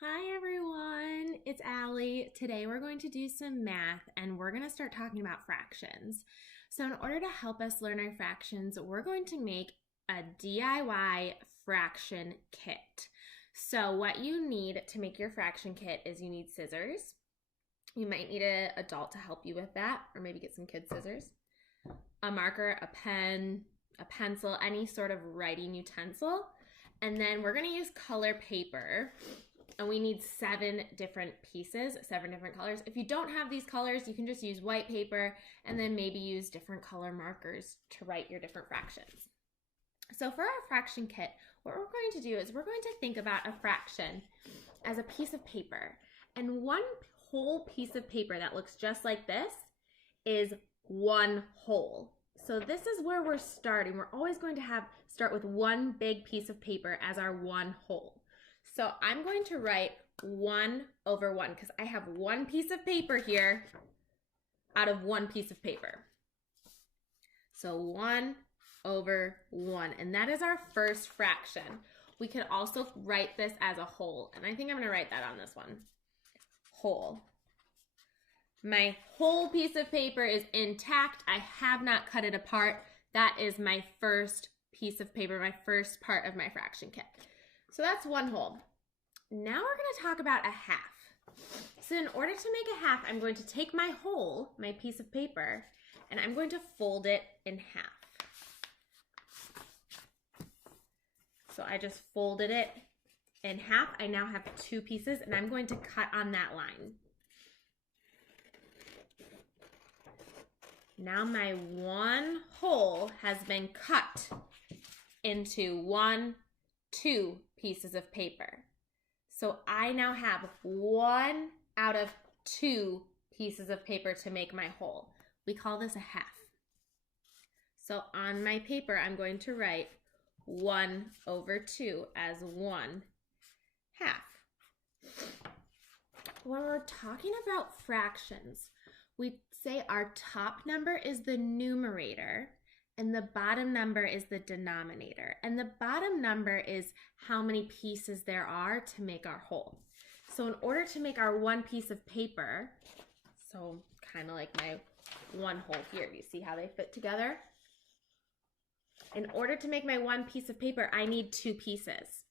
Hi everyone, it's Allie. Today we're going to do some math and we're going to start talking about fractions. So in order to help us learn our fractions, we're going to make a DIY fraction kit. So what you need to make your fraction kit is you need scissors. You might need an adult to help you with that, or maybe get some kid scissors, a marker, a pen, a pencil, any sort of writing utensil. And then we're going to use color paper. And we need 7 different pieces, 7 different colors. If you don't have these colors, you can just use white paper and then maybe use different color markers to write your different fractions. So for our fraction kit, what we're going to do is we're going to think about a fraction as a piece of paper. And one whole piece of paper that looks just like this is one whole. So this is where we're starting. We're always going to start with one big piece of paper as our one whole. So I'm going to write 1 over 1 because I have one piece of paper here out of one piece of paper. So 1 over 1, and that is our first fraction. We could also write this as a whole, and I think I'm going to write that on this one. Whole. My whole piece of paper is intact. I have not cut it apart. That is my first piece of paper, my first part of my fraction kit. So that's one whole. Now we're going to talk about a half. So in order to make a half, I'm going to take my whole, my piece of paper, and I'm going to fold it in half. So I just folded it in half. I now have 2 pieces, and I'm going to cut on that line. Now my one whole has been cut into 2 pieces of paper. So I now have 1 out of 2 pieces of paper to make my whole. We call this a half. So on my paper, I'm going to write 1 over 2 as 1 half. When we're talking about fractions, we say our top number is the numerator and the bottom number is the denominator. And the bottom number is how many pieces there are to make our whole. So in order to make our one piece of paper, so kind of like my one whole here, you see how they fit together? In order to make my one piece of paper, I need 2 pieces.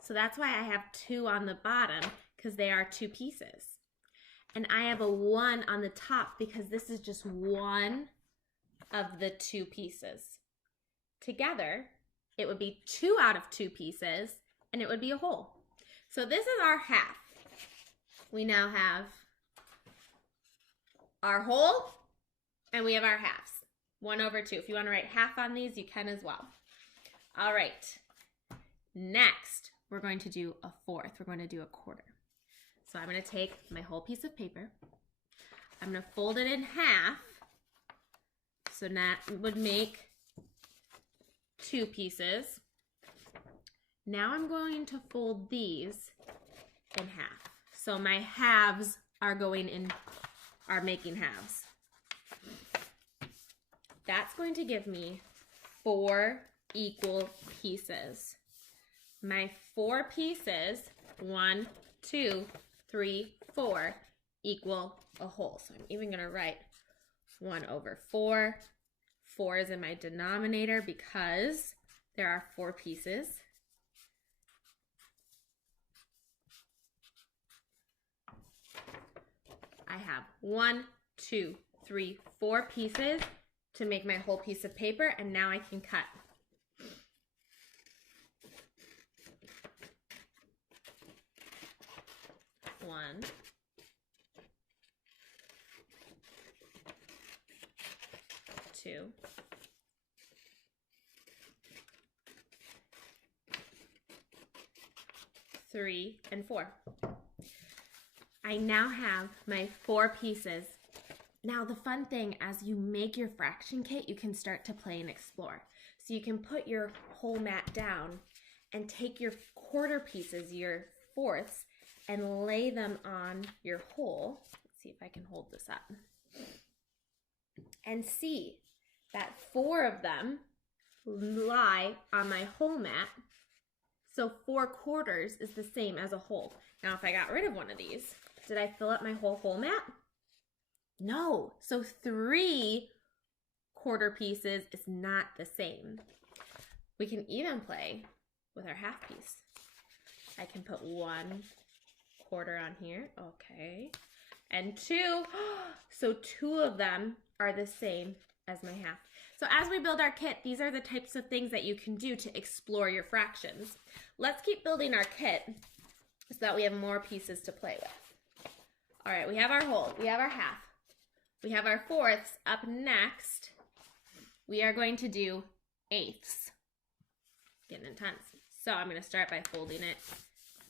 So that's why I have 2 on the bottom, because they are 2 pieces. And I have a 1 on the top because this is just one of the 2 pieces. Together, it would be 2 out of 2 pieces, and it would be a whole. So this is our half. We now have our whole, and we have our halves. 1 over 2. If you want to write half on these, you can as well. All right. Next, we're going to do a fourth. We're going to do a quarter. So I'm going to take my whole piece of paper. I'm going to fold it in half. So that would make 2 pieces. Now I'm going to fold these in half. So my halves are making halves. That's going to give me 4 equal pieces. My 4 pieces, 1, 2, 3, 4, equal a whole. So I'm even going to write 1 over 4. 4 is in my denominator because there are 4 pieces. I have 1, 2, 3, 4 pieces to make my whole piece of paper, and now I can cut. One, 2, 3, and 4. I now have my 4 pieces. Now the fun thing, as you make your fraction kit, you can start to play and explore. So you can put your whole mat down and take your quarter pieces, your fourths, and lay them on your whole. Let's see if I can hold this up. And see that 4 of them lie on my whole mat So 4/4 is the same as a whole. Now, if I got rid of one of these, did I fill up my whole mat? No. So 3 quarter pieces is not the same. We can even play with our half piece. I can put 1/4 on here. Okay. And 2. So 2 of them are the same as my half. So as we build our kit, these are the types of things that you can do to explore your fractions. Let's keep building our kit so that we have more pieces to play with. All right, we have our whole, we have our half, we have our fourths. Up next, we are going to do eighths. Getting intense. So I'm going to start by folding it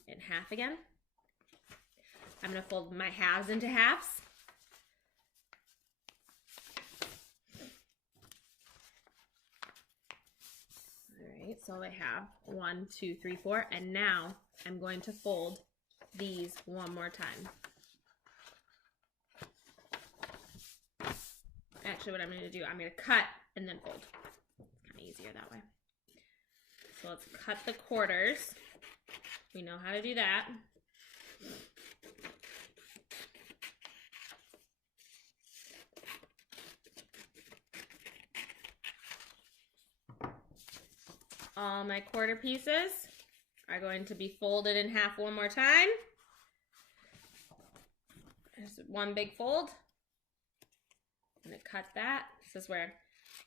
in half again. I'm going to fold my halves into halves. All right, so I have 1, 2, 3, 4, and now I'm going to fold these one more time. Actually, what I'm going to do, I'm going to cut and then fold. It's kind of easier that way. So let's cut the quarters. We know how to do that. All my quarter pieces are going to be folded in half one more time. There's one big fold. I'm going to cut that. This is where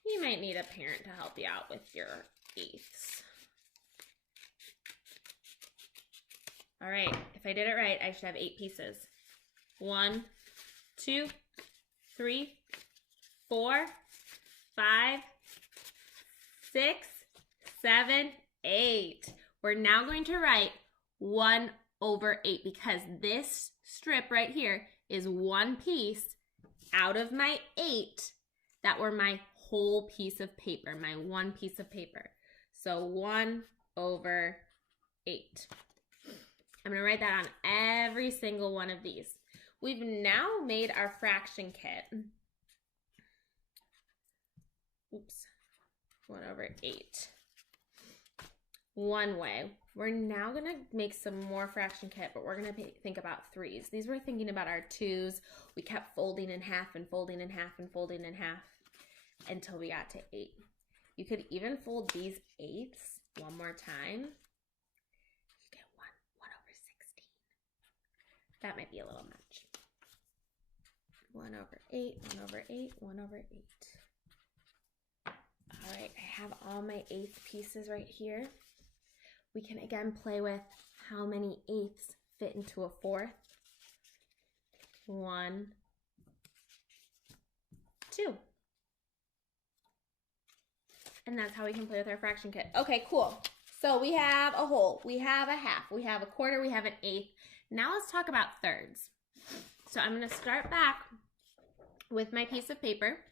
you might need a parent to help you out with your eighths. All right, if I did it right, I should have 8 pieces. 1, 2, 3, 4, 5, 6, 7, 8. We're now going to write 1/8 because this strip right here is one piece out of my 8 that were my whole piece of paper, my one piece of paper. So 1/8. I'm going to write that on every single one of these. We've now made our fraction kit. Oops. 1/8. One way. We're now going to make some more fraction kit, but we're going to think about 3s. These we're thinking about our 2s. We kept folding in half and folding in half and folding in half until we got to 8. You could even fold these 8ths one more time. You get 1/16. That might be a little much. 1/8, 1/8, 1/8. All right, I have all my 8th pieces right here. We can again play with how many 8ths fit into a 4th. 1, 2. And that's how we can play with our fraction kit. Okay, cool. So we have a whole, we have a half, we have a quarter, we have an 1/8. Now let's talk about thirds. So I'm going to start back with my piece of paper.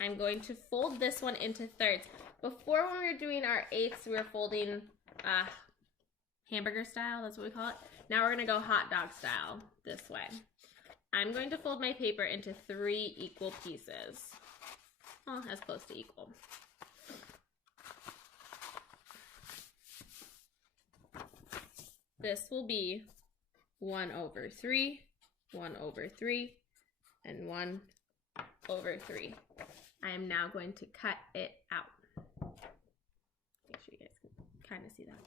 I'm going to fold this one into thirds. Before, when we were doing our 8ths, we were folding hamburger style, that's what we call it. Now we're going to go hot dog style this way. I'm going to fold my paper into 3 equal pieces. Well, as close to equal. This will be 1/3, 1/3, and 1/3. I am now going to cut it out. Make sure you guys can kind of see that.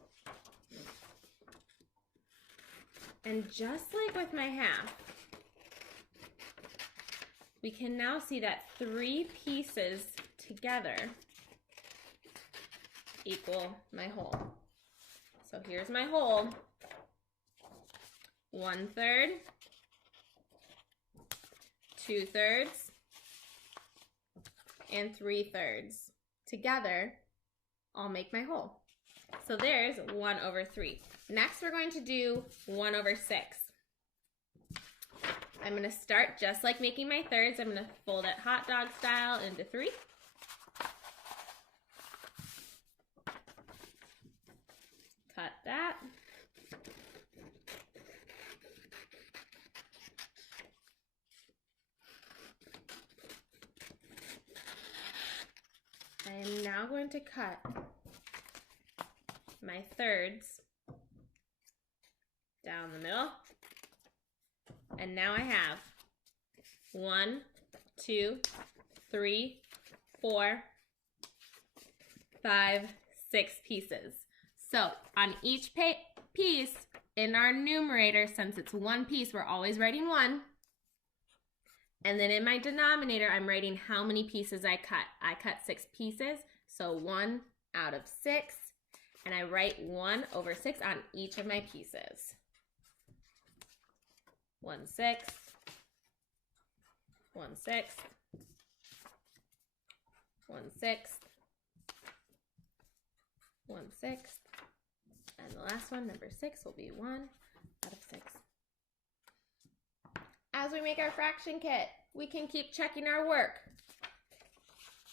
And just like with my half, we can now see that 3 pieces together equal my whole. So here's my whole. 1/3, 2/3, and 3/3. Together, I'll make my whole. So there's 1/3. Next, we're going to do 1/6. I'm going to start just like making my thirds. I'm going to fold it hot dog style into 3. Cut that. I am now going to cut my thirds down the middle. And now I have 1, 2, 3, 4, 5, 6 pieces. So on each piece in our numerator, since it's one piece, we're always writing 1. And then in my denominator, I'm writing how many pieces I cut. I cut 6 pieces, so 1 out of 6. And I write 1 over 6 on each of my pieces. 1/6, 1/6, 1/6, 1/6, and the last one, number 6, will be 1 out of 6. As we make our fraction kit, we can keep checking our work.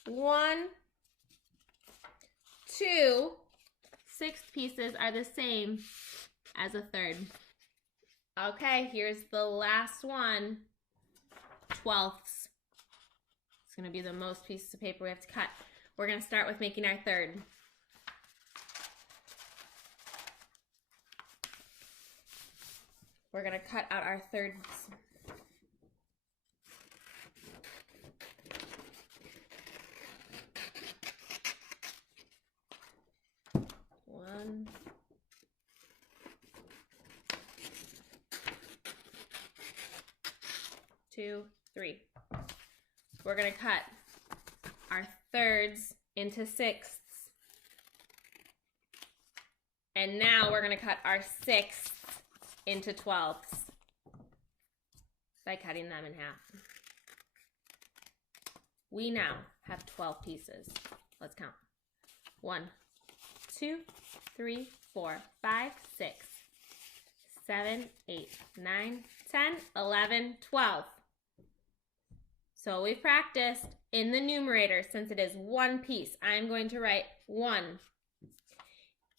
1, 2, 6 pieces are the same as a third. Okay, here's the last one, 12ths. It's gonna be the most pieces of paper we have to cut. We're gonna start with making our third. We're gonna cut out our thirds. One. 2, 3. We're gonna cut our thirds into 6ths. And now we're gonna cut our 6ths into 12ths by cutting them in half. We now have 12 pieces. Let's count. 1, 2, 3, 4, 5, 6, 7, 8, 9, 10, 11, 12. So we've practiced in the numerator, since it is one piece, I'm going to write 1.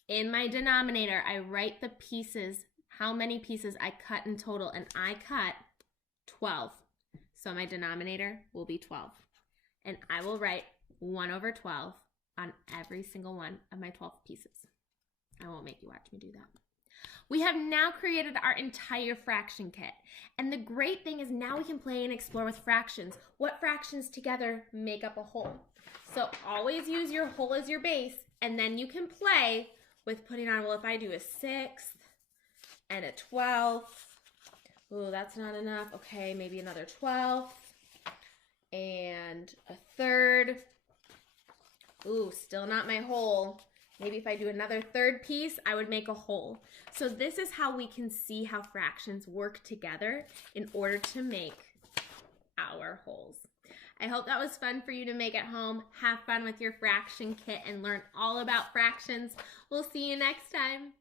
In my denominator, I write the pieces, how many pieces I cut in total, and I cut 12. So my denominator will be 12. And I will write 1 over 12 on every single one of my 12 pieces. I won't make you watch me do that. We have now created our entire fraction kit. And the great thing is now we can play and explore with fractions. What fractions together make up a whole? So always use your whole as your base, and then you can play with putting on, well, if I do a 6th and a 12th, oh, that's not enough. Okay, maybe another 12th and a third. Ooh, still not my whole. Maybe if I do another third piece, I would make a whole. So this is how we can see how fractions work together in order to make our wholes. I hope that was fun for you to make at home. Have fun with your fraction kit and learn all about fractions. We'll see you next time.